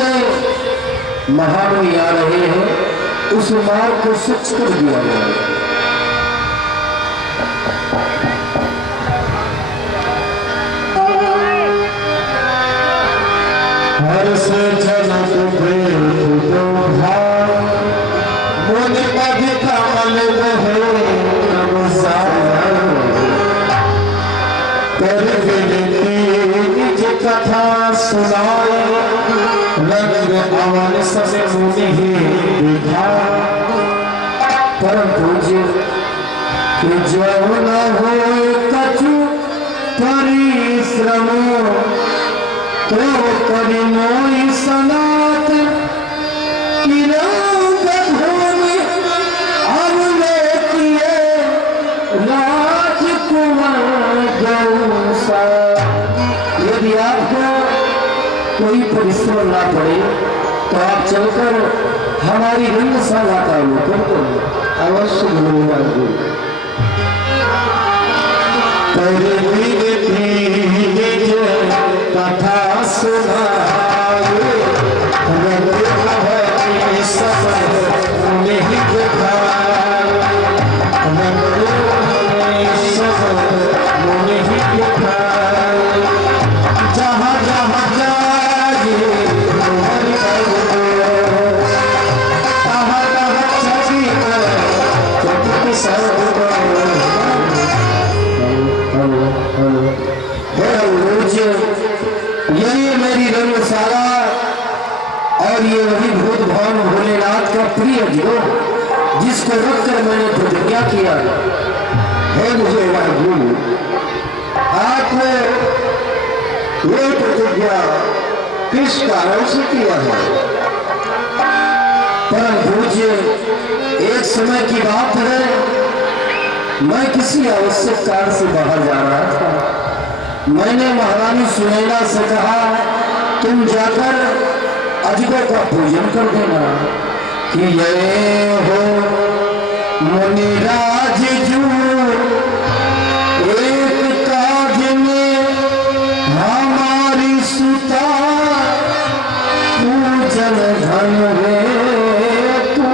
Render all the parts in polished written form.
से महान आ रहे हैं, उस मार्ग को स्वच्छ कर दिया गया है। हर से जनक प्रेम तो भाव मन पद कमल बहे कर निज कथा सुनाए रंग अवन सब मुनि दिखा परम पूज्य कि जो न हो कछु परिश्रम तो करी मोई सनात भूमि अवलोकिए राजकुमार गौसा। यदि आपको कोई परिश्रम ना पड़े तो आप चलकर हमारी रंगशाला का अवलोकन करो, अवश्य मिलेगा। कथा सुनाए सब नहीं जहाँ जहाँ जाए तहाँ तहाँ चली सब यही मेरी रंगशाला और ये वही भूत भवन भोलेनाथ का प्रिय जीव जिसको रखकर मैंने प्रतिज्ञा किया है। मुझे गुरु आपने ये प्रतिज्ञा किस कारण से किया है? परम पूज्य, एक समय की बात है, मैं किसी आवश्यक कार्य से बाहर जा रहा था। मैंने महारानी सुनैना से कहा तुम जाकर अजगर का पूजन कर देना कि ये हो मुनिराज जू एक काज में हमारी सुता पूजन धन रे तू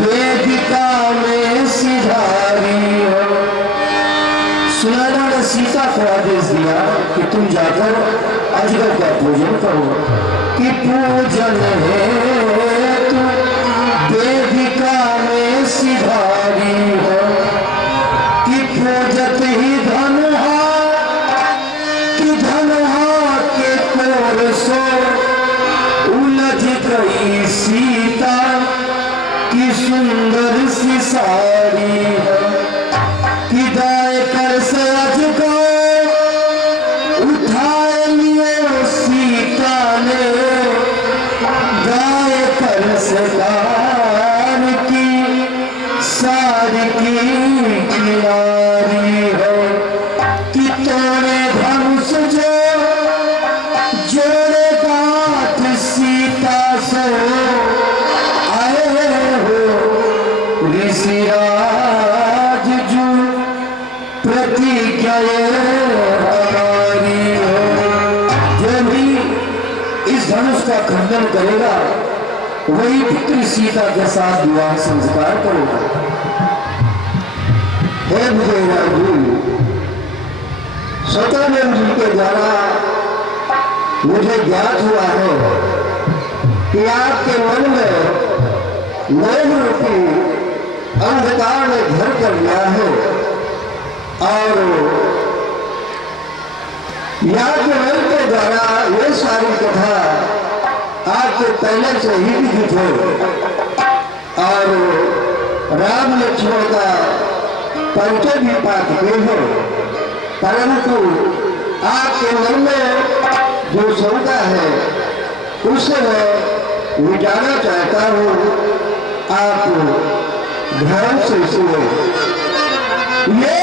वेदिका में सिधारी हो। सुनैना ने सीता को आदेश दिया कि तुम जाकर अजगर का पूजन करो कि पूजन है तू वेदिका में सिधारी हो कि पूजत ही धनुहा कि धनुहा के कोर सो उलझ गई सीता की सुंदर सी साड़ी है कि दाए कर से अजगर उठाए लिए सीता ने गाय कर से कार की सारी की किनारी है कि तोड़े धनुष जो जोड़े गांठ सीता से आए हो ऋषिराज जू प्रतिज्ञा हमारी हो। जो भी इस धनुष का खंडन करेगा वही पुत्री सीता के साथ विवाह संस्कार करेगा। हे मुझे सत्यानंद जी के द्वारा मुझे ज्ञात हुआ है कि आपके मन में नैन रूपी अंधकार ने घर कर लिया है और याज्ञवल्क्य के द्वारा ये सारी कथा आपके पहले से ही विदित है और राम लक्ष्मण का परिचय भी पा चुके हैं, परंतु आपके मन में जो शंका है उसे मैं मिटाना चाहता हूँ। आप ध्यान से सुनो। ये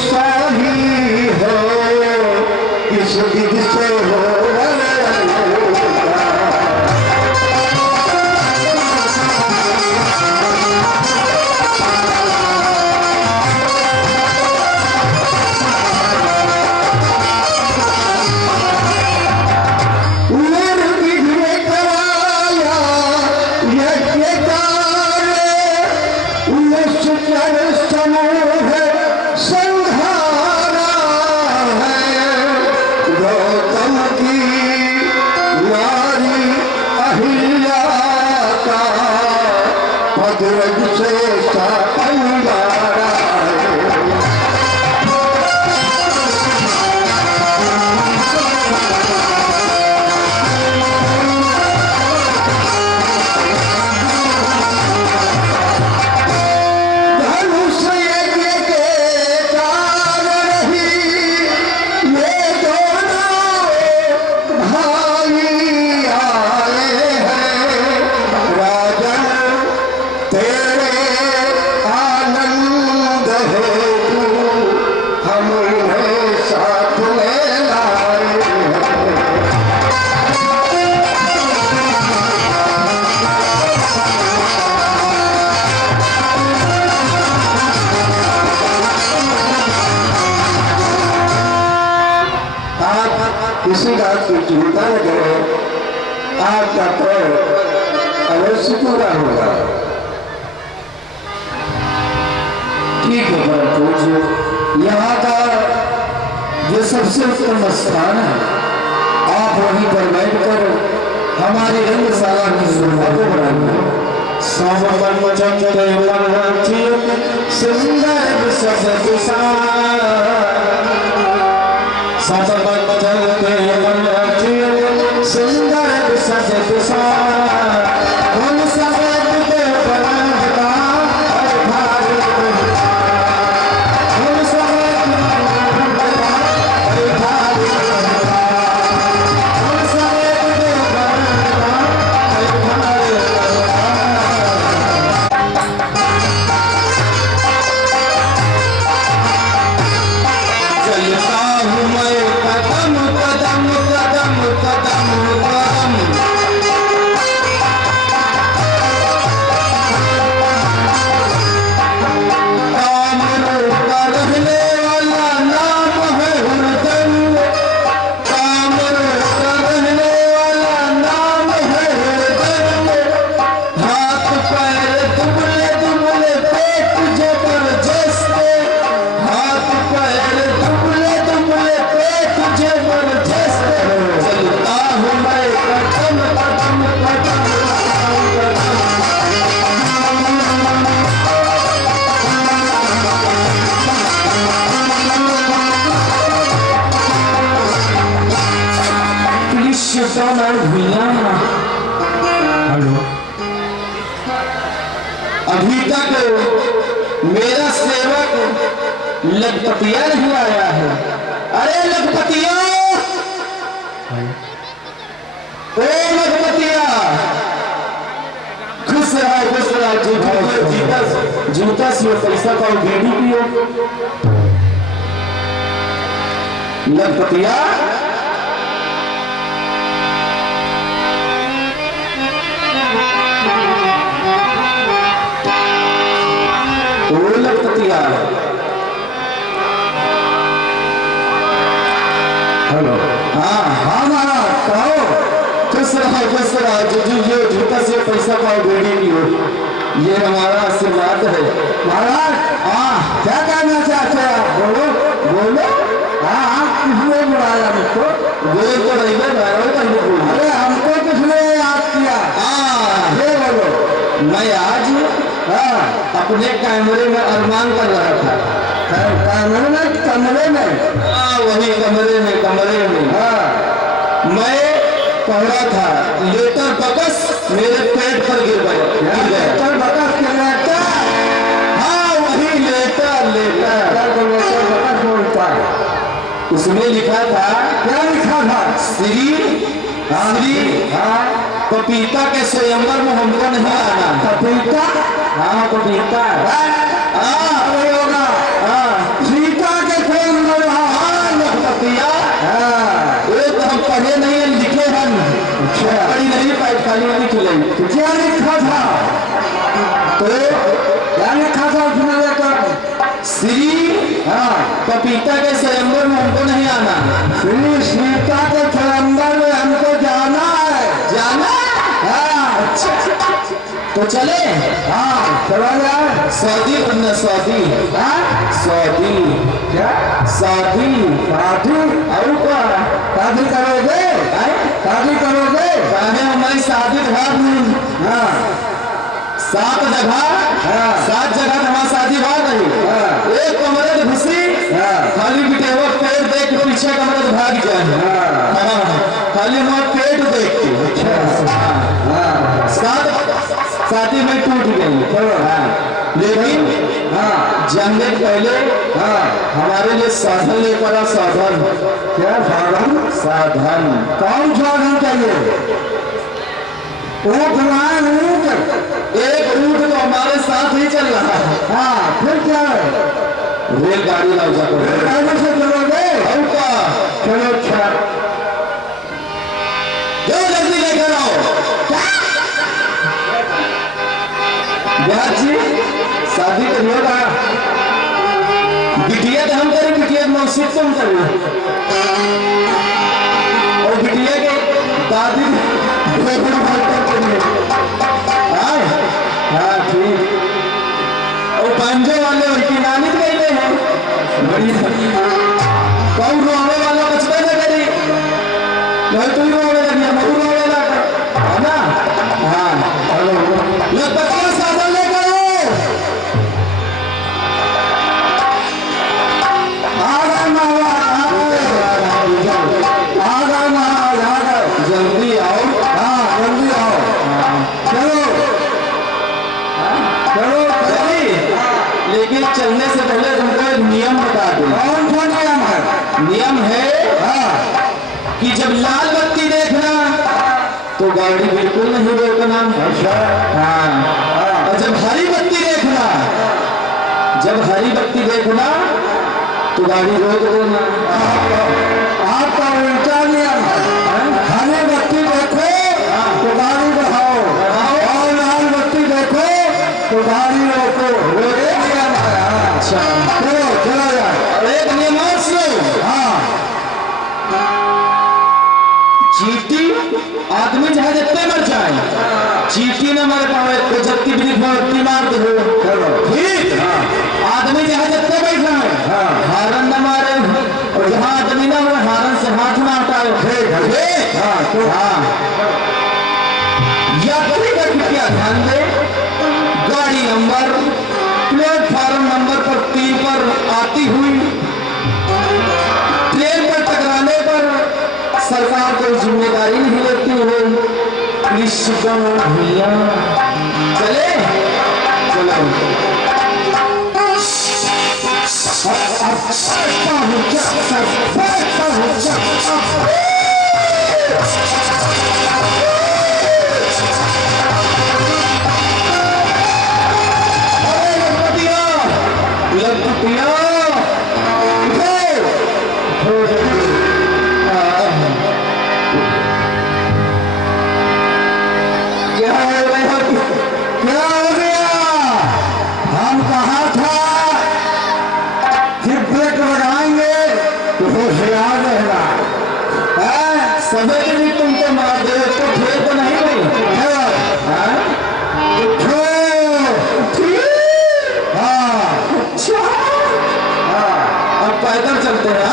शाही हो इस कर समूह संहारा है। गौतम की नारी अहिल्या का पदरज से अंगारा है। किसी बात की चिंता न करें, आपका पैर अवश्य पूरा होगा। ठीक है परम पूज्य, यहाँ का जो सबसे उत्तम स्थान है, आप वहीं पर बैठकर हमारी रंगशाला की शोभा को बढ़ाएंगे। हेलो, अभी तक मेरा सेवक लखपतिया नहीं आया है। अरे लखपतिया, ओ लखपतिया, खुश रहा जूता से पैसा का बेड़ी पियो। लखपतिया, लखपतिया, हेलो, हाँ हाँ महाराज, कहो। खुश रहा जो जूता से पैसा पाओ बेड़ी की हो, ये हमारा आशीर्वाद है। महाराज, हाँ क्या कहना चाहते हैं आप? बोलो बोलो। हाँ हाँ, किसने बुलाया मुझको? बोल तो रही है, अरे हमको किसने याद किया? हाँ ये बोलो। मैं आज अपने कमरे में अरमान कर रहा था। कमरे में? हाँ वही कमरे में। हाँ मैं पढ़ रहा था, लेटर बकस मेरे पेट पर गिर गया। लेटर बकस क्या? हाँ वही लेटर बकस बोलता है। उसमें लिखा था, क्या लिखा था? श्री पपीता के स्वयंवर में हमको नहीं आना। पपीता? हाँ पपीता। होगा सीता के स्वयंवर। हाँ पपीता। तो हम पढ़े नहीं, लिखे हम। पढ़ी नहीं, खाली लिख लें। क्या लिखा था? तो क्या लिखा था उसमें? श्री पपीता के स्वयंवर में हमको नहीं आना। श्री सीता के स्वयंवर में हमको जाना है। जाना? हाँ अच्छा। तो चले। हाँ चला जाए। शादी बनना शादी। शादी क्या शादी शादी और क्या शादी करोगे? शादी करोगे? पहले हमारी शादी घर में हाँ 7 जगह 7 जगह हमारी शादी हो रही। एक कमरे में घुसी खाली बिटेवा पेड़ देख के पीछे कमरे में भाग जाए। खाली हमारा पेट देख के शादी में टूट गई। लेकिन जानने पहले हमारे लिए साधन लेकर आ। साधन क्या साधन? साधन कौन साधन चाहिए? ऊँट लाए ऊँट। एक ऊँट तो हमारे साथ ही चल रहा है। हाँ फिर क्या है? रेलगाड़ी लग जाकर रेलगाड़ी से चलोगे? और क्या चलो अच्छा जो जल्दी लेकर आओ। ब्याह जी शादी करिएगा। बिटिया तो हम करें, बिटिया मौसी तुम करें और बिटिया के दादी हाँ ठीक। और पंजो वाले उनकी नानी कहते हैं बड़ी कौन रोने वाला बचपन में करी नहीं तुम रोने लगी मऊ रोने लगा है ना। हाँ ये बच्चा साधन लेकर जल्दी आओ। हाँ जल्दी आओ। चलो चलो जल्दी। लेकिन चलने से पहले तुमको एक नियम बता दूं। कौन सा नियम है? नियम है कि जब लाल बत्ती देखना तो गाड़ी बिल्कुल नहीं रोकना। अच्छा हाँ और जब हरी बत्ती देखना, जब हरी बत्ती देखना तो गाड़ी रोक देना। आपका उल्टा नियम है। हरी बत्ती देखो तो गाड़ी बढ़ाओ और लाल बत्ती देखो तो गाड़ी रोको। ये नियम है। अच्छा चलो चला जाए। और एक नियम और सुनो। हाँ चीटी आदमी जहाँ जितने मर जाए चीटी न मर पाए तो जबकि भी मार दो। चलो ठीक। आदमी जहाँ जितने बैठा है हारन न मारे और जहाँ आदमी न हो हारन से हाथ न हटाए। ठीक है। हाँ तो यात्री का कृपया ध्यान दे। गाड़ी नंबर प्लेटफॉर्म नंबर पर 3 पर आती हुई ट्रेन पर टकराने पर सरकार कोई जिम्मेदारी नहीं लेती है। भैया चले चलो। क्या हो गया? हम कहा था कि ब्रेक लगाएंगे तो होशियार रहना। समय के लिए तुमको मार दे तो फिर तो नहीं गई। उठो। अब पैदल चलते हैं।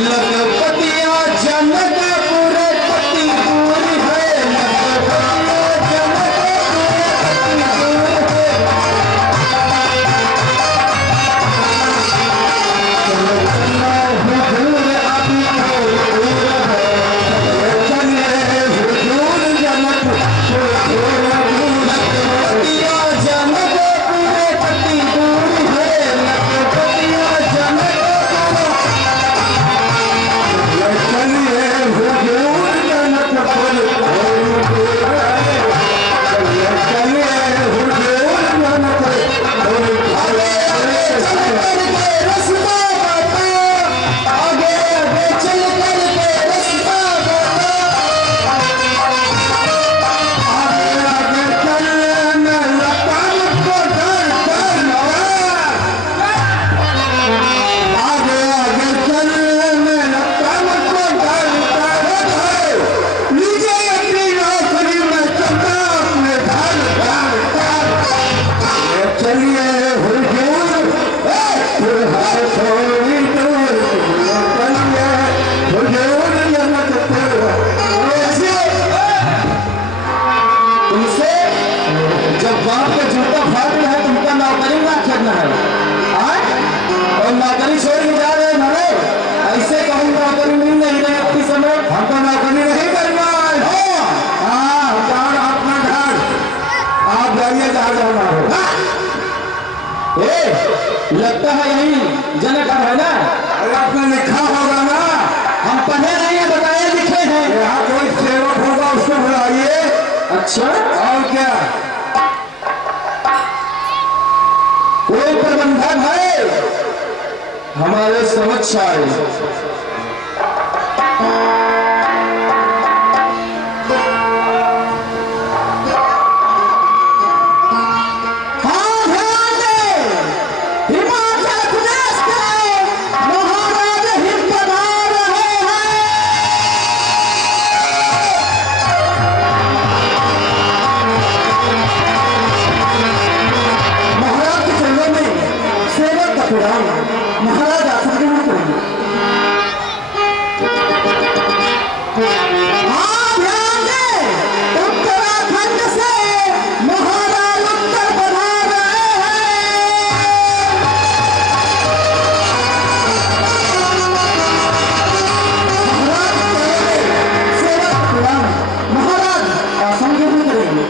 लखपतिया जनकपुर पति दूर है। लखपतिया जनकपुर पति दूर है। अभी लखपतिया जनकपुर पति दूर है। करना है? और नौकरी छोड़ के जा रहे हैं घरे? ऐसे कहूँ नौकरी मिल नहीं रही अपनी समय, हमको नौकरी नहीं करना है। हाँ जान अपना घर आप जाइए जहाँ जाना हो। लगता है यही जनक है ना? अरे आपने लिखा होगा ना, हम पढ़े नहीं है, बताए लिखे हैं। यहाँ कोई सेवक होगा उसको बुलाइए। अच्छा, और क्या कोई प्रबंधक है हमारे समक्ष आए? महाराज आसन ग्रहण करेंगे। उत्तराखंड से महाराज उत्तर पधार रहे हैं। महाराज आसन ग्रहण करेंगे।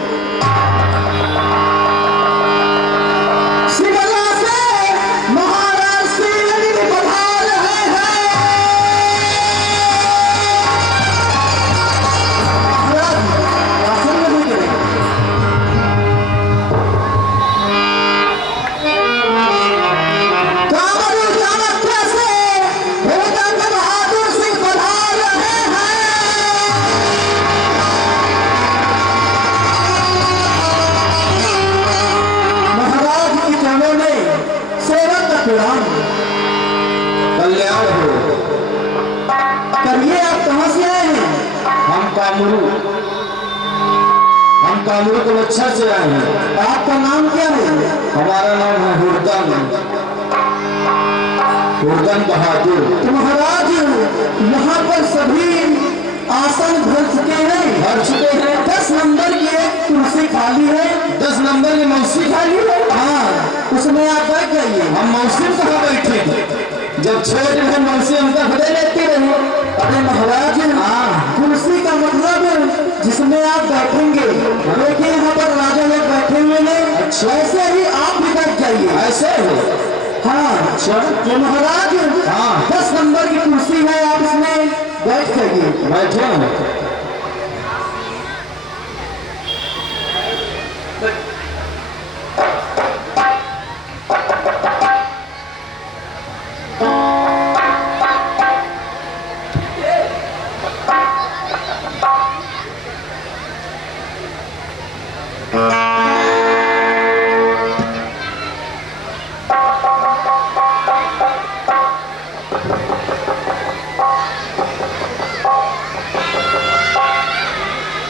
कल्याण हो। करिए, आप कहाँ से आए हैं? हम कामरू को अच्छा से आए हैं। आपका नाम क्या है? हमारा नाम है हुरदन बहादुर। तो महाराज यहाँ पर सभी आसन भर चुके हैं। 10 नंबर की एक कुर्सी खाली है। 10 नंबर की मौसी खाली है। हाँ, उसमें आप बैठ जाइए। हम मौसी में कहाँ बैठे? जब छोटे हैं मौसी हमका खड़े रहती रही। अरे महाराज, कुर्सी का मतलब जिसमें आप बैठेंगे, देखिए यहाँ पर राजा लोग बैठे हुए हैं। अच्छा, ऐसे ही आप भी बैठ जाइए। ऐसे हो? हाँ। अच्छा, तो महाराज 10 नंबर की कुर्सी है, आप इसमें बैठ जाइए। बैठे हैं।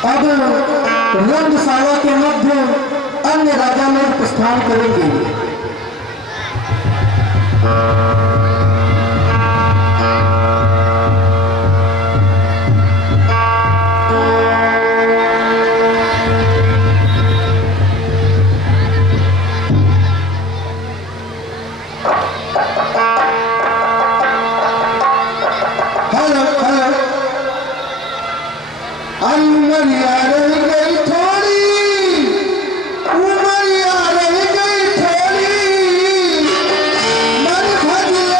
अब रंगशाला के मध्य अन्य राजा लोग प्रस्थान करेंगे। हेलो हेलो, उमरिया रह गई थोड़ी, उमरिया रह गई थोड़ी, मन भजले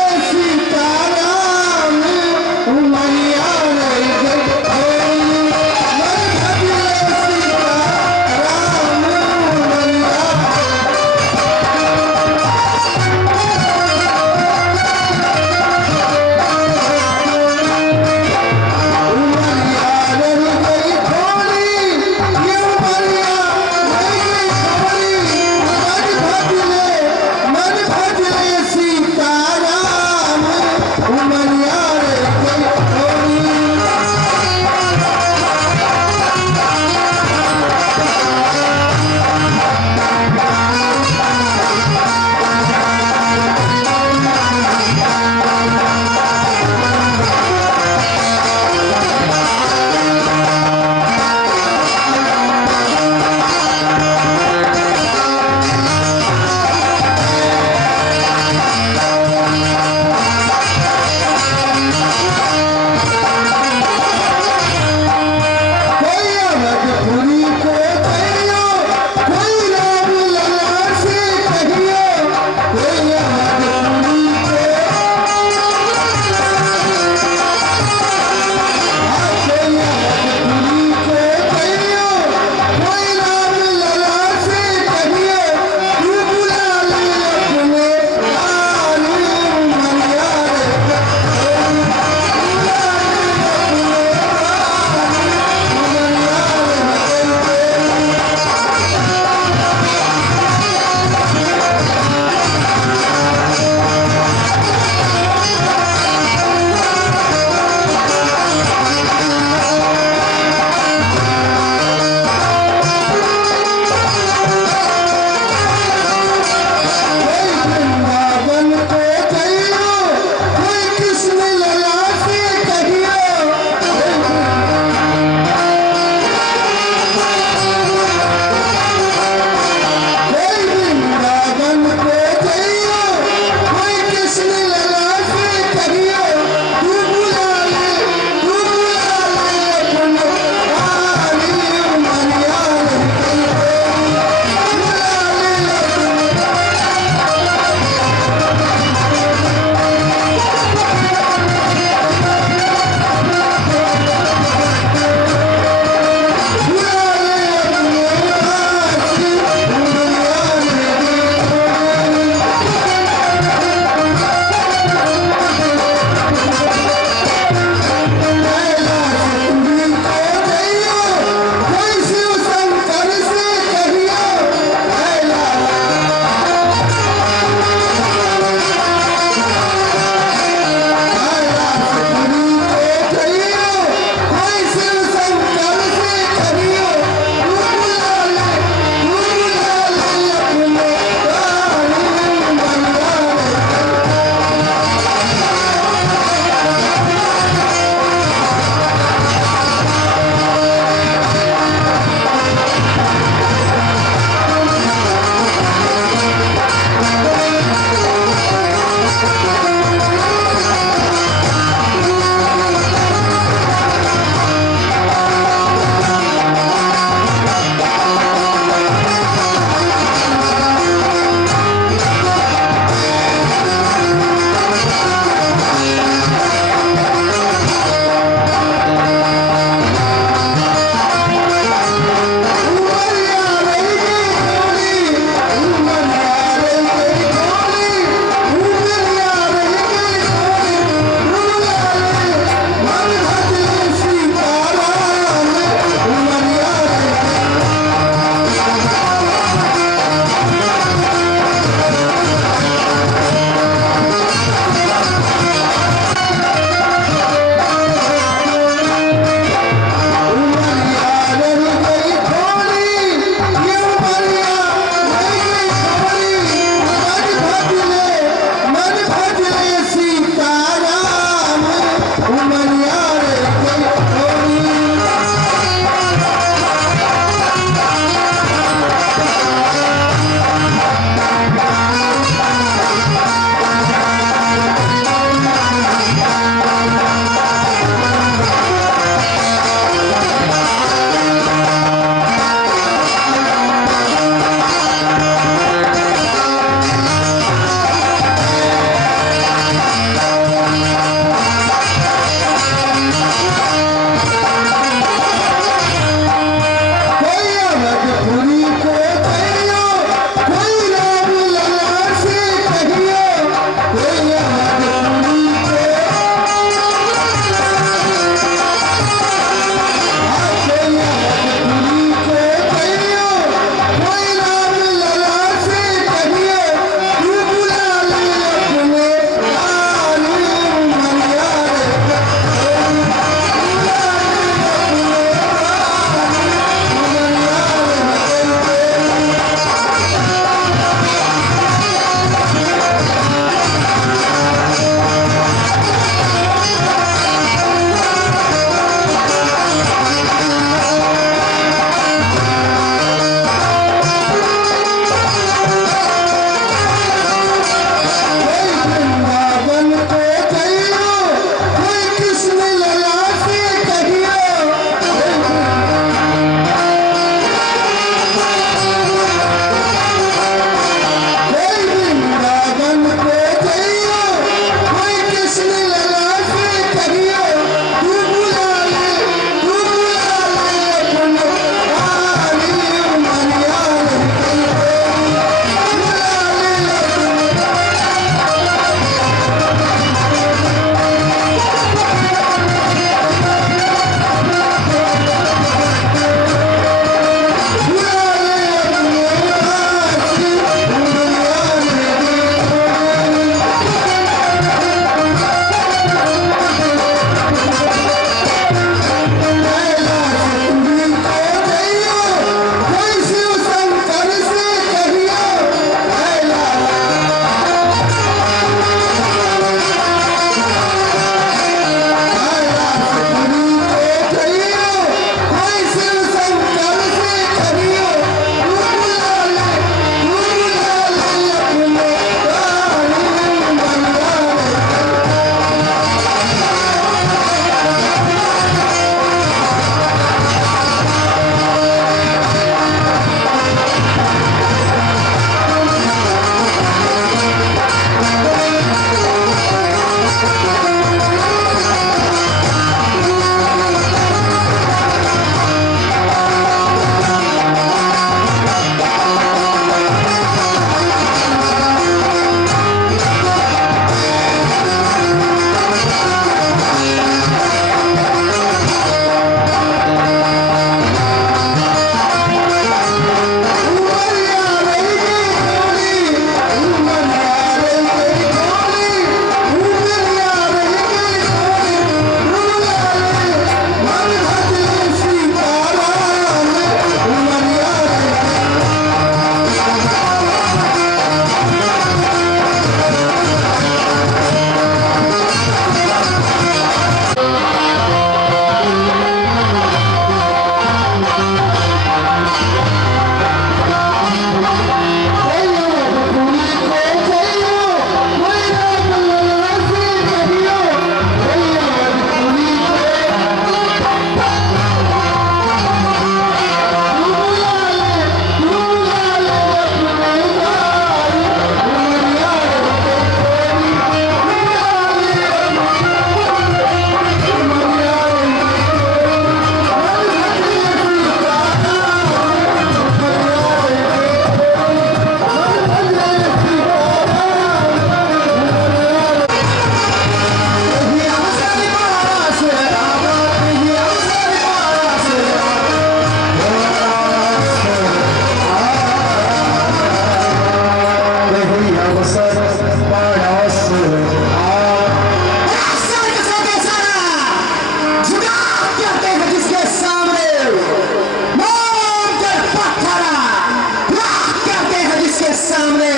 सामने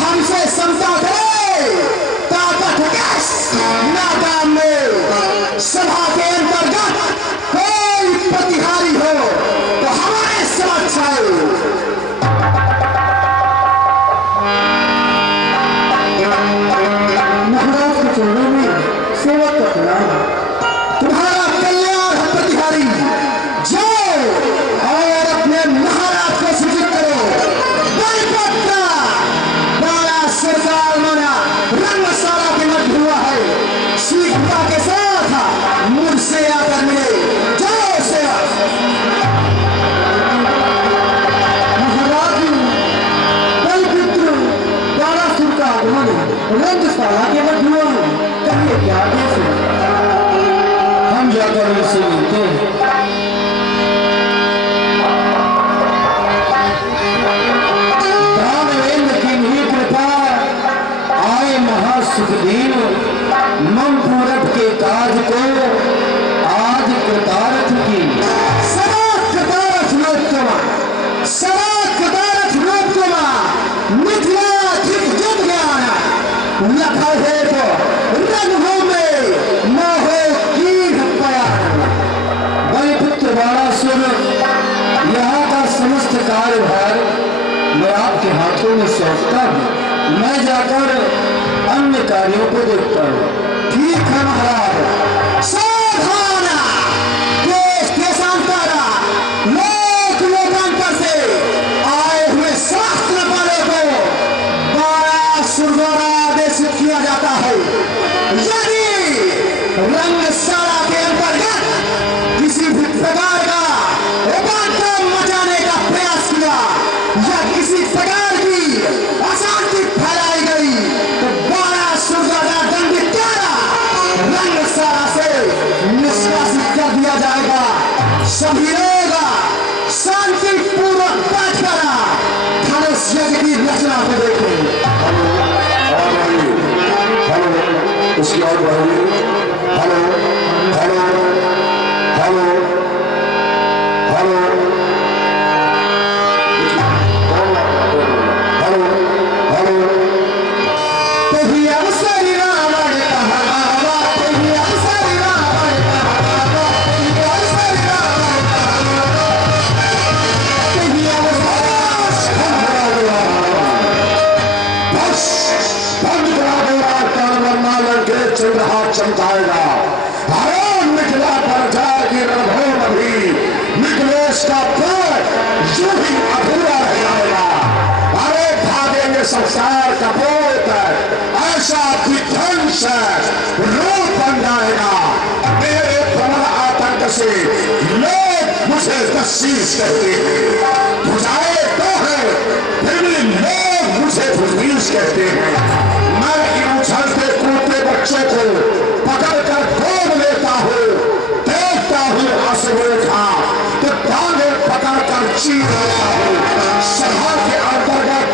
हमसे समता करे ताकत नाकाम में सभा के अंतर्गत कोई प्रतिहारी हो तो हमारे समक्ष आए। महाराज के चरणों में सेवक का प्रणाम। तुम्हारा कल्याण है प्रतिहारी, जाओ और अपने महाराज को सूचित करो। बलपत्रा बड़ा सरकार माना रंगशाला के मध्य हुआ है, शीघ्रता के साथ मुझसे आकर मिले। जाओ सेवक। महाराज बलपुत्र बालासुर का आगमन रंगशाला के मध्य हुआ है, कहिए क्या आदेश है? हम जाकर उनसे मिलते हैं। दानवेंद्र की भी कृपा आए महासुखदेव, मम पूरब के काज को आज कृतार्थ की। सदा कृतार्थ लोकमा, सदा कृतार्थ लोकमा, मिथिलाधिक जग ज्ञान लखा है तो रंगभूमि में मोहो कीढ़ पयान। बलिपुत्र बाणासुर, यहाँ का समस्त कार्यभार मैं आपके हाथों में सौंपता हूँ। मैं जाकर अन्य कार्यों को देखता हूँ। ठीक है महाराज। सावधान, देश देशांतरा लोक लोकांतर से आए हुए शास्त्र वालों को बाणासुर द्वारा आदेशित किया जाता है। यदि रंगशाला के अंतर्गत किसी भी प्रकार का उपाध्याय मचाने का प्रयास किया या किसी प्रकार की अशांति फैलाई गई तो बाणासुर द्वारा दंडित द्वारा रंगशाला से निष्कासित कर दिया जाएगा। सभी लोग शांतिपूर्वक बैठकर धनुष यज्ञ की रचना को देखें। उसकी और बढ़िए। Hello hello hello hello hello hello. कभी अवसर रावण कहावा, कभी अवसर रावण कहावा, कभी अवसर रावण कहावा, कभी चंद्रहार चमकाएगा। हर निकला पर जाएगी रणभूमि अभी, निकलेश का पेट यूं ही अधूरा रह जाएगा। अरे भागेंगे संसार का पोत, ऐसा विध्वंस रूप बन जाएगा। मेरे प्रबल आतंक से लोग मुझे दशीश कहते हैं, भुजाएं तो है फिर भी लोग मुझे भुजबीश कहते हैं। मैं इन उछलते कूदते बच्चे को पकड़कर गोद लेता हूँ, देखता हूँ असुरेखा तो टांगे पकड़कर चीर लेता हूँ। सभा के अंतर्गत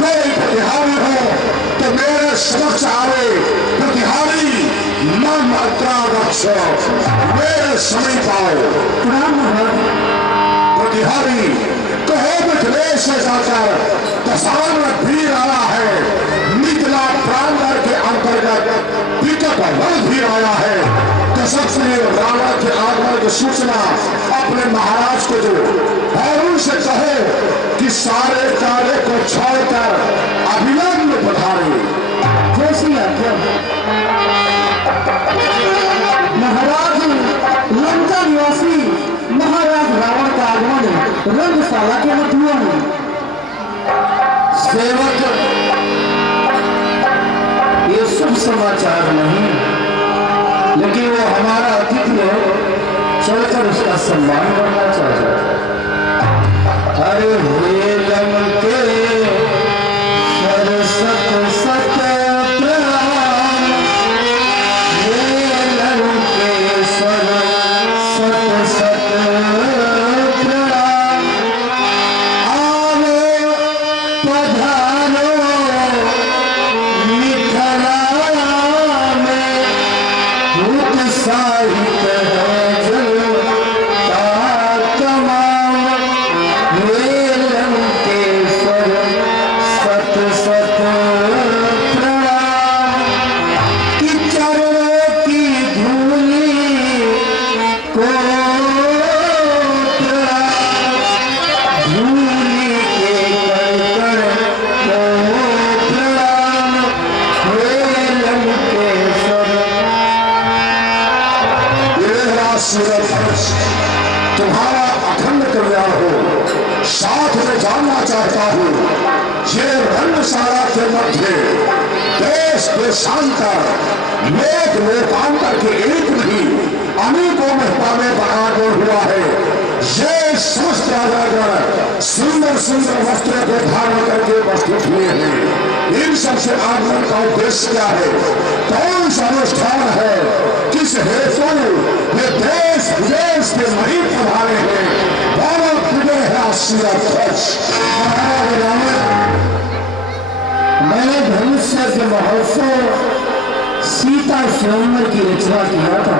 कोई प्रतिहारी हो तो मेरे समक्ष आवे। प्रतिहारी मम अग्रावक्ष, मेरे समीप आओ। प्रतिहारी कहो मिथिलेश से जाकर दशान भीड़ आया है, मिथिला प्रांगण के अंतर्गत विकट वन भी आया है। दशरथ ने रावण के आगमन की सूचना अपने महाराज को दो और उनसे कहो कि सारे कार्य को छोड़कर अभिनंद पधारे। जैसी आज्ञा। महाराज लंका निवासी महाराज रावण का आगमन रंगशाला के मध्य हुआ है। सेवक, ये शुभ समाचार नहीं, लेकिन वो हमारा अतिथि है, चलकर उसका सम्मान करना चाहिए। अरे हे लंके सरसत सत प्रणाम, हे लंकेश्वर सत सत प्रणाम। आओ पधारो मिथिला में, उत्साहित है जनता तमाम। हे लंकेश्वर रंगशाला के मध्य देश देशांतर लोक लोकांतर के एक नहीं अनेकों महताबे बहादुर हुआ है। ये समस्त राजागण सुंदर सुंदर वस्त्रों को धारण करके उपस्थित हुए हैं। इन सबसे आगमन का उद्देश्य क्या है, कौन सा अनुष्ठान है, किस हेतु ये देश विदेश के मरीज पधारे हैं, बहुत विजय है आशीर्वाद खर्च। मैंने धनुष्य के महोत्सव सीता स्वयंवर की रचना किया था,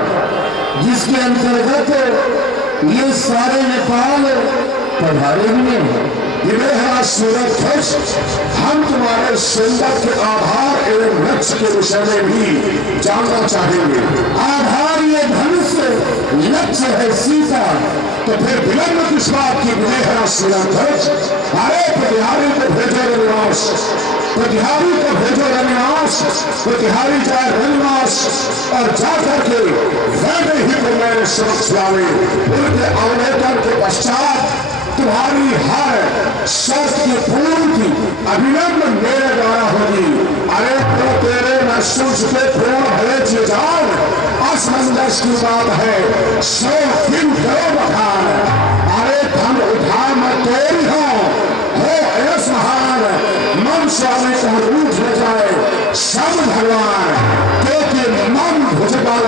जिसके अंतर्गत ये सारे नेपाल पधारे हुए हैं। विजय है आशीर्वाद खर्च। हम तुम्हारे सुंदर के आधार एवं लक्ष्य के विषय में भी जानना चाहेंगे। आधार ये धनुष्य, लक्ष्य है सीता। तो फिर विलंब किस बात की विजय है आशीर्वाद खर्च। अरे प्रतिहारी को भेजो रविनाश, प्रतिहारी को भेजो रविनाश, प्रतिहारी जाए रविनाश और जाकर के वैसे ही को मेरे समक्ष लावे। उनके अवलेखन के पश्चात तुम्हारी हर शर्त की पूर्ति अभिनंद मेरे द्वारा होगी। अरे तो तेरे महसूस पे पूर्ण भले जान असमंजस की बात है, 100 दिन करो बखान। अरे धन उठा मैं तेरी हो ऐस महान, मन स्वामी का रूठ हो जाए सब भगवान, क्योंकि मन भुजबल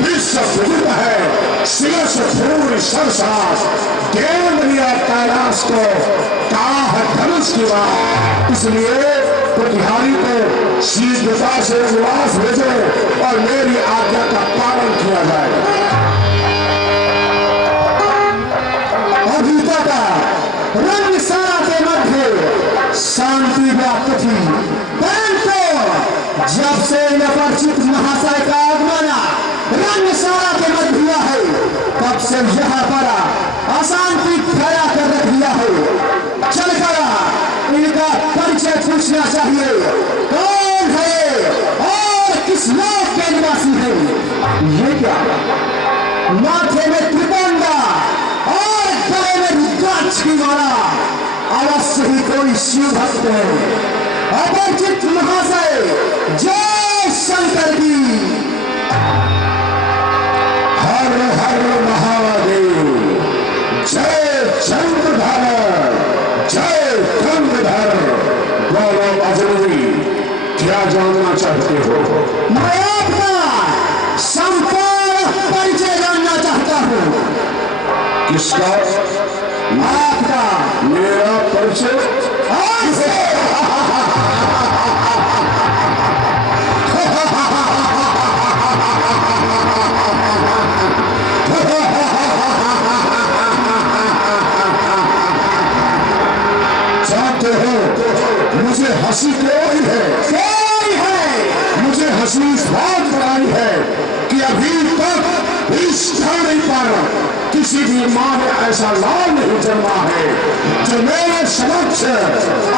विश्व विदित है, शिरस पूर्ण सरसास देव लिया कैलाश को कहा है धनुष की बात। इसलिए प्रतिहारी को शीघ्रता से निवास भेजो और मेरी आज्ञा का पालन किया जाए। अभी तक रंगशाला के मध्य शांति व्याप्त थी, परंतु जब से अपरिचित महाशय का आगमन रंगशाला के मध्य हुआ है, तब से यहाँ पर अशांति फैला कर रख दिया है। चलकर इनका परिचय पूछना चाहिए, कौन है और किस लोक के निवासी है। ये क्या, माथे में त्रिदंड और गले में रुद्राक्ष की माला, अवश्य ही कोई शिव भक्त है। अपरिचित महाशय जय शंकर की। हर हर महादेव, जय चंद्रधर, जय गंगाधर। बोलो अजनबी, क्या जानना चाहते हो? मैं आपका संपूर्ण परिचय जानना चाहता हूँ। किसका? आपका। मेरा परिचय? चाहते हो मुझे हंसी कोई है, मुझे हंसी इस बात पर आई है कि अभी तक इस धरती पर किसी भी माँ ने ऐसा लाल नहीं जन्मा है जो मेरे समक्ष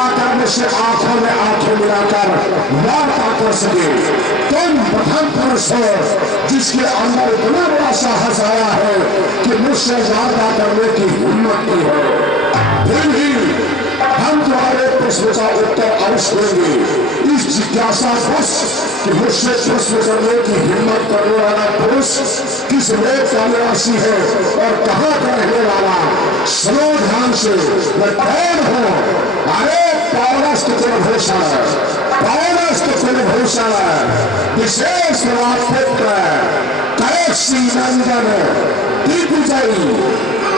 आकर मुझसे आंखों में आंखें मिलाकर वार्ता कर सके। तुम प्रथम पुरुष हो जिसके अंदर इतना बड़ा साहस आया है कि मुझसे वार्ता करने की हिम्मत की है। फिर भी हम तुम्हारे प्रश्न का उत्तर अवश्य देंगे। इस जिज्ञासा बस कि मुझसे प्रश्न करने की हिम्मत करने वाला पुरुष किस लोक का निवासी है और कहाँ का रहने वाला, सुनो ध्यान से, मैं कौन हूँ। अरे पौरस्त कुलभूषण, पौरस्त कुलभूषण, विशेष पुत्र, कैसी नंदन, दिग्विजयी,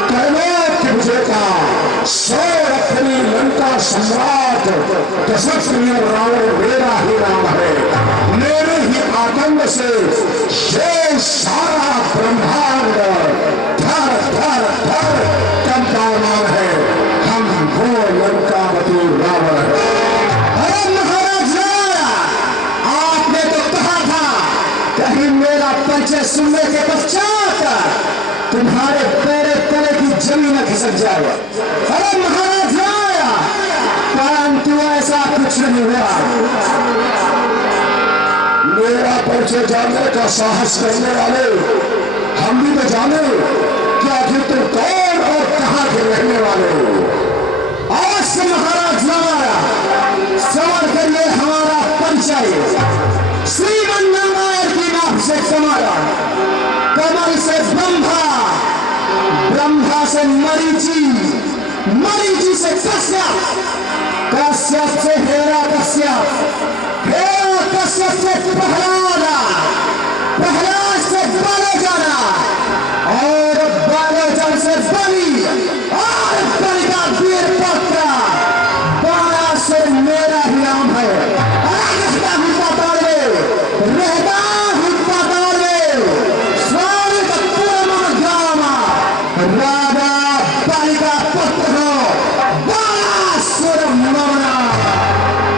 कैलाश के विजेता, सौरभनी लंका सम्राट, दशरथ रावण मेरा ही नाम है। मेरे ही आतंक से ये सारा ब्रह्मांड धर धर धर कंपायमान है। हम वो लंकावती रावण है। अरे महाराज, आपने तो कहा था कहीं मेरा परिचय सुनने के पश्चात तुम्हारे पैरे तले की जमीन खिसक जाए। अरे महाराज, परंतु ऐसा कुछ नहीं हुआ। मेरा परिचय जानने का साहस करने वाले हम भी तो जाने कि आखिर तुम कौन और कहाँ के रहने वाले हो। अवश्य महाराज, कमल से ब्रह्मा, ब्रह्मा से मरीचि, मरीचि से कश्यप, कश्यप से हिरण्यकश्यप, हिरण्यकश्यप से प्रहलाद, प्रहलाद से बालोचन और बालोचन से बलि और बलि का वीर पुत्र बाणा से मेरा ही नाम है। रहता हूँ पाताल में स्वामी का पूर्ण ग्राम राजा बलि का पुत्र हो बाणासुर ममना।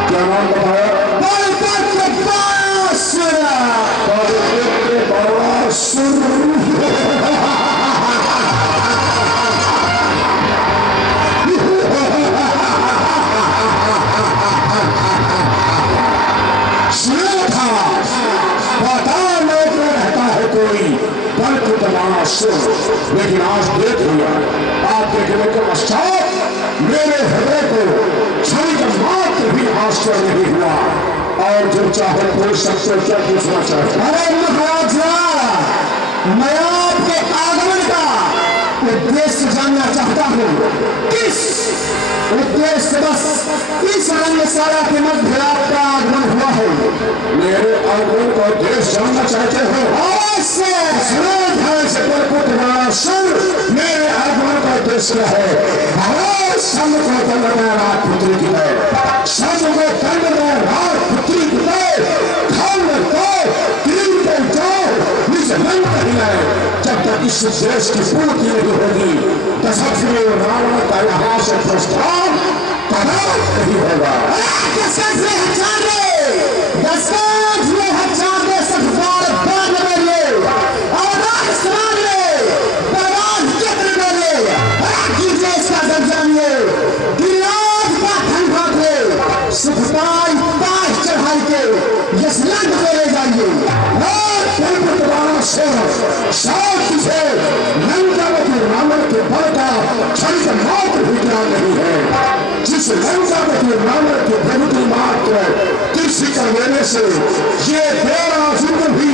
क्या नाम बताया? बलिपुत्र बाणासुर, बलिपुत्र बाणासुर। लेकिन आज देख लिया, आप देखने के पश्चात मेरे हृदय को क्षण का मात्र भी आश्चर्य नहीं हुआ। और जो चाहे पूछ सकते क्या पूछना चाहते? अरे महाराज, मैं आपके आगमन का उद्देश्य जानना चाहता हूँ। किस उद्देश्य बस इस रंगशाला के मध्य आपका आगमन हुआ है? मेरे आगमन का उद्देश्य जानना चाहते हो? अवश्य। मेरे आगमन का उद्देश्य है सब को दंड में रात पुत्री की है, सब को दंड में रात पुत्री की है। जब तक इस देश की पूर्ति नहीं होगी तब रावण का यहाँ से प्रस्थान कदापि नहीं होगा। शांति से लंकावती रावण के बल का क्षण मात्र भी ज्ञान नहीं है। जिस लंकावती रावण के प्रभुति मात्र कृषि कर लेने से ये देवासुर भी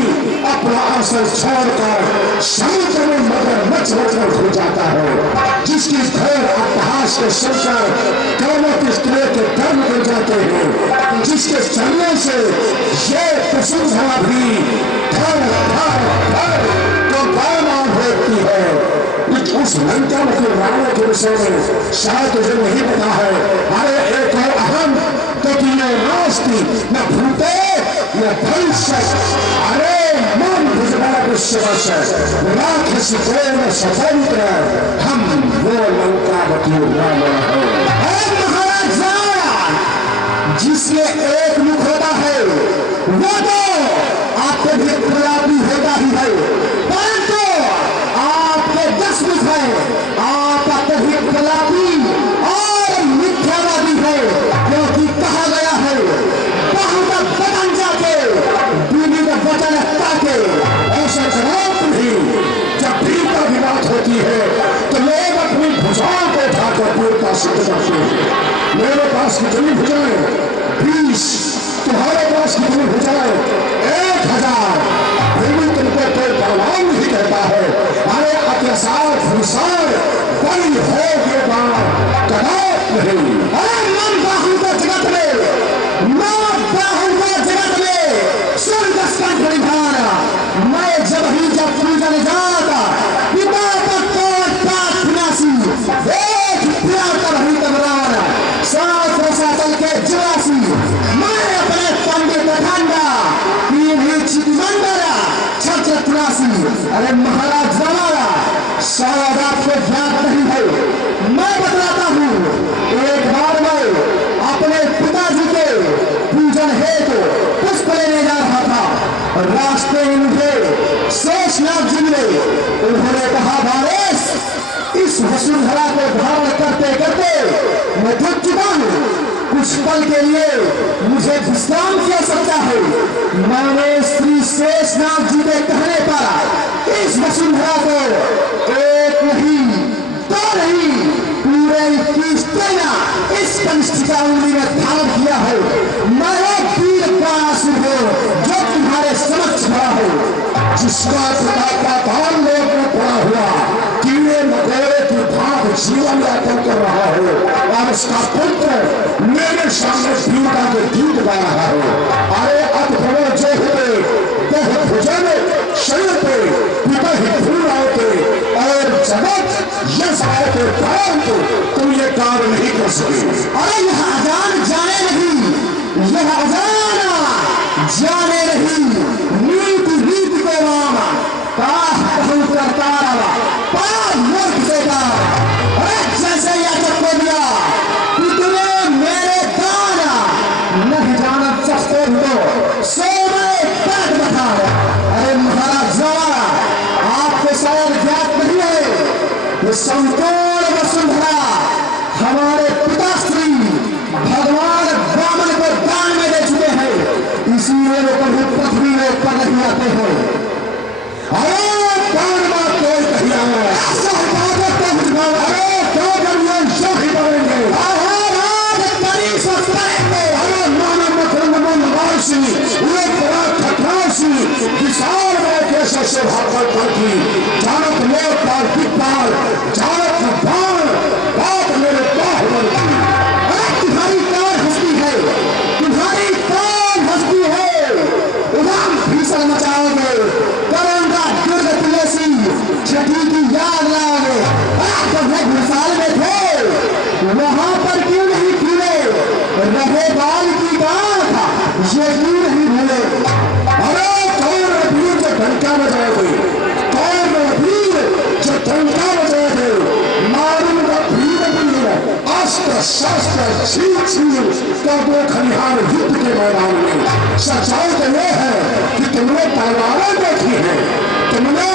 अपना आसन छोड़कर समुद्र में मगरमच्छ बनकर खो जाता है। जिसकी घोर अपहास के सुनकर कर्मों के स्त्रियों के कर्म बन जाते हैं, जिसके चलने से ये वसुंधरा भी धर तो गाना भोगती है। उस लंकावती रावण के विषय में शायद तुझे नहीं पता है। अरे एक और अहम तो नास्ति न भूते न भविष्य, अरे मन राक्षस स्वतंत्र हम वो लंकावती रावण है। महाराज, जिसके एक मुख होता है वो तो आपको भी प्रलापी होता ही है, परंतु आपके 10 मुख है, आप अत्यधिक प्रलापी और मिथ्यावादी है। क्योंकि कहा गया है बहुत बदन जाके बीवी का वचन ताके ऐसा जवाब नहीं। जब भीड़ की बात होती है तो लोग अपनी भुजाओं को उठाकर पूर्ण का सिद्ध करते हैं। मेरे पास कितनी भुजाएं? 20। तुम्हारे पास कितनी भुजाएं? 1000। फिर भी तुमको कोई भगवान नहीं कहता है। अरे अत्याचार भूसार बड़ी हो गए कदापि नहीं। अरे मन बाहु का जगत में, मन बाहु का जगत में स्वर्ग स्कंध परिधान। मैं जब पूजन जाता पिता तत्व विनाशी एक प्यार ही तबरान 7 सातल के 84। मैं अपने पंडित खंडा अरे महाराज जमाना शायद आपको ज्ञात नहीं है, मैं बतलाता हूँ। एक बार मैं अपने पिताजी के पूजन हेतु पुष्प लेने जा रहा था। रास्ते में मुझे शेषनाग जी मिले। उन्होंने कहा, भावेश, इस वसुंधरा को धारण करते करते मैं थक चुका हूँ, कुछ पल के लिए मुझे विश्राम की आवश्यकता है। मैंने श्री शेषनाग जी के कहने पर इस वसुंधरा को एक नहीं, 2 नहीं, पूरे 21 देना इस कनिष्ठिका उंगली में धारण किया है। मैं एक वीर बाणासुर हूं जो तुम्हारे समक्ष खड़ा हो, जिसका प्रताप का गा रहा हो। अरे अब भरो जो हुए देह भुजन शरीर पे पिता ही फूल आते और जगत यश आते परंतु तुम ये कार्य नहीं कर सके। अरे यह अजान जाने नहीं, यह अजान जाने नहीं, नीति नीति को मामा कहूँ करता रहा पाप मूर्ख से जैसे याचक को दिया कि तुम्हें मेरे दाना नहीं जानत सकते हो सो मैं बात बता। अरे महाराज जवान, आपको शायद ज्ञात नहीं है ये संपूर्ण वसुंधरा हमारे पिताश्री भगवान ब्राह्मण को दान में दे चुके हैं, इसीलिए वो कभी पृथ्वी में ऊपर नहीं आते हैं। अरे कौन बात कोई कही ऐसा अरे क्या करिए ही करेंगे। अरे मानव विशाल कैसे से भागवत की जानक लोग पाल पिपाल जानक भान बात मेरे बाहुबल की। अरे तुम्हारी कौन हस्ती है, तुम्हारी कौन हस्ती है, उदाम भीषण मचाओगे करोंगा दुर्ग तुलसी छठी की याद लाओगे। जब वो घुसाल में थे वहां पर क्यों नहीं खुले रहे बाल की बात ये क्यों नहीं भूले। अरे कौन वीर जो डंका बजाए थे, कौन वीर जो डंका बजाए थे, मारूंगा भीड़ अस्त्र शस्त्र छीन छीन कर दो खलिहान युद्ध के मैदान में। सच्चाई तो यह है कि तुमने तलवारें देखी है, तुमने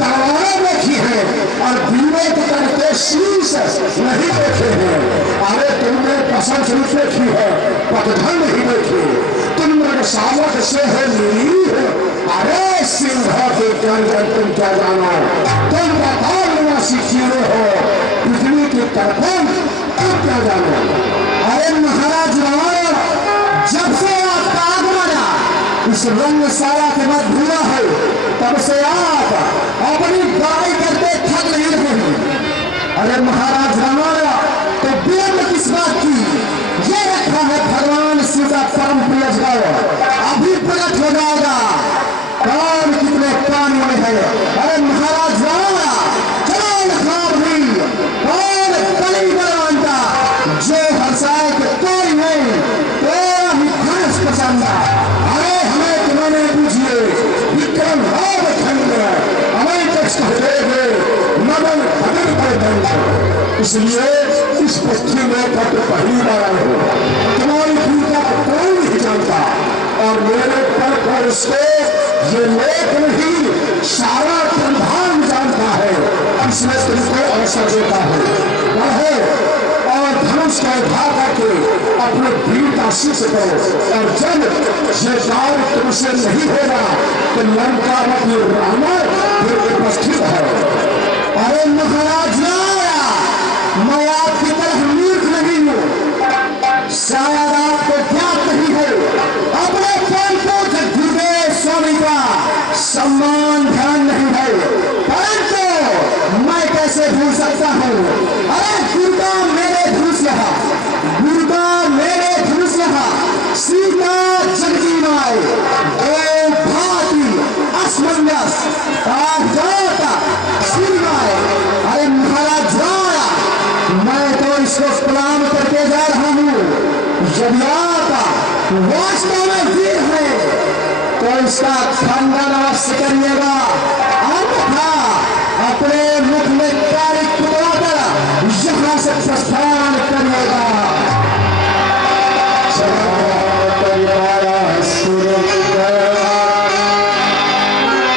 तलवारें देखी है और वीरों को करते शीश नहीं देखे हैं। अरे तुमने बसंत रूप देखी है, पगधन नहीं देखी, तुम सावक से है नीली। अरे सिंह के अंदर तुम क्या जानो, तुम बताओ निवासी कीड़े हो बिजली की तरफन तुम क्या जानो। अरे महाराज रावण, जब से आपका आगमन इस रंगशाला के बाद हुआ है तब से आप अपनी बाई करते थक नहीं रहे। अरे महाराज रावण, तो विलंब किस बात की, ये रखा है भगवान शिव का परम प्रिय अभी प्रकट हो जाएगा कौन कितने पानी में है। अरे महाराज रावण, कौन खाब हुई, कौन कली बलवंता जो हर्षाए के कोई नहीं तेरा ही धनुष पसंद। अरे हमें तुम्हारे पूछिए विक्रम राव खंड हमें कष्ट देवे मदन भगन पर दंड। इसलिए इस पृथ्वी में पट पहली बार आए हो, तुम्हारी भूमिका को कोई नहीं जानता और मेरे पर पर इसको ये लेख नहीं सारा ब्रह्मांड जानता है, इसमें तुमको अवसर देता है और धनुष का उद्धार करके अपने वीरता सिद्ध करो। और जब ये कार्य तुमसे नहीं होगा तो लंका में रावण फिर उपस्थित है। अरे महाराज मैं आपकी तरह मूर्ख नहीं हूं, शायद आपको ज्ञात नहीं है अपने पंडित गुरुदेव स्वामी का सम्मान ध्यान नहीं है, परंतु मैं कैसे भूल सकता हूं। अरे गुरुदा मेरे धनुष यहाँ, गुरुदा मेरे धनुष यहाँ, सीता जगजी माए दो भांति असमंजस अरे महाराज मैं तो इसको प्रणाम करके जा रहा हूं। यदि आप वास्तव में वीर है तो इसका खंडन अवश्य करिएगा, अन्यथा अपने मुख में कारी कुमार यहां से प्रस्थान करिएगा।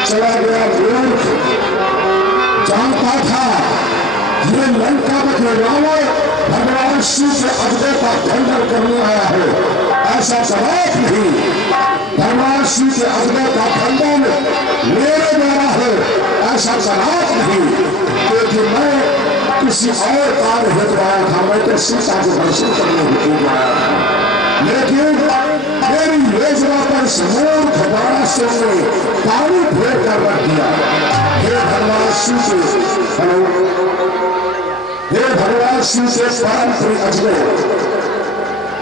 चला गया मूर्ख, जानता था ये लंका में रावण भगवान शिव से अजय का खंडन करने आया है, ऐसा जवाब नहीं। भगवान शिव के अजय का खंडन मेरे द्वारा है, ऐसा जवाब नहीं, क्योंकि मैं किसी और कार्य हेतु आया था, मैं तो सीता को दर्शन करने हेतु आया था। लेकिन मेरी योजना पर मूर्ख बारासुर ने पानी फेर कर रख दिया। हे भगवान शिव से हे भगवान शिव से परम प्रिय अजय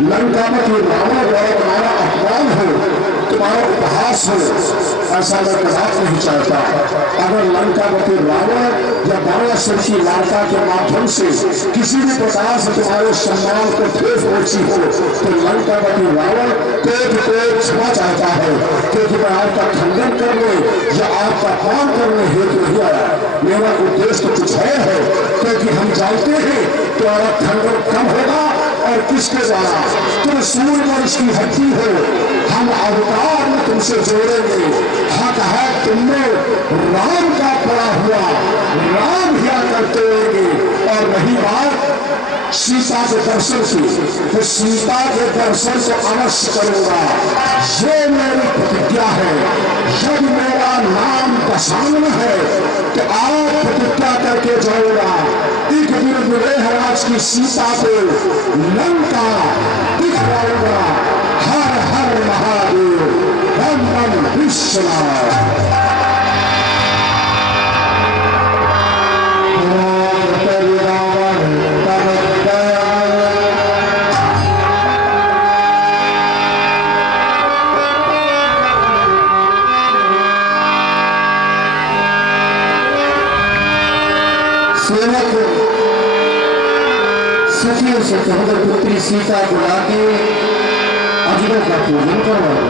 लंका में रावण द्वारा बनाया तुम्हारा उपहास हो, ऐसा मैं कदापि नहीं चाहता। अगर लंकापति रावण या बाणासुर वार्ता के माध्यम से किसी भी प्रकार से तुम्हारे सम्मान को ठेस पहुंची हो तो लंकापति रावण को क्षमा चाहता है, क्योंकि मैं आपका खंडन करने या आपका अपमान करने हेतु नहीं आया। मेरा उद्देश्य तो कुछ है, क्योंकि हम जानते हैं तुम्हारा खंडन कम होगा और किसके द्वारा तुम सूर्य वंश की हड्डी हो, हम अवतार में तुमसे जोड़ेंगे। हक है तुमने राम का पड़ा हुआ, राम हिया करते होंगे। और वही बात सीता के दर्शन की, तो सीता के दर्शन को अवश्य करूंगा, ये मेरी प्रतिज्ञा है। यदि मेरा नाम दशानन है तो आप प्रतिज्ञा करके जाऊंगा, एक दिन विदेहराज की सीता को लंका दिखलाऊंगा। हर हर महादेव, बम बम विश्वनाथ। सखियों से कहकर पुत्री सीता को लाके अजगर का पूजन करवाया।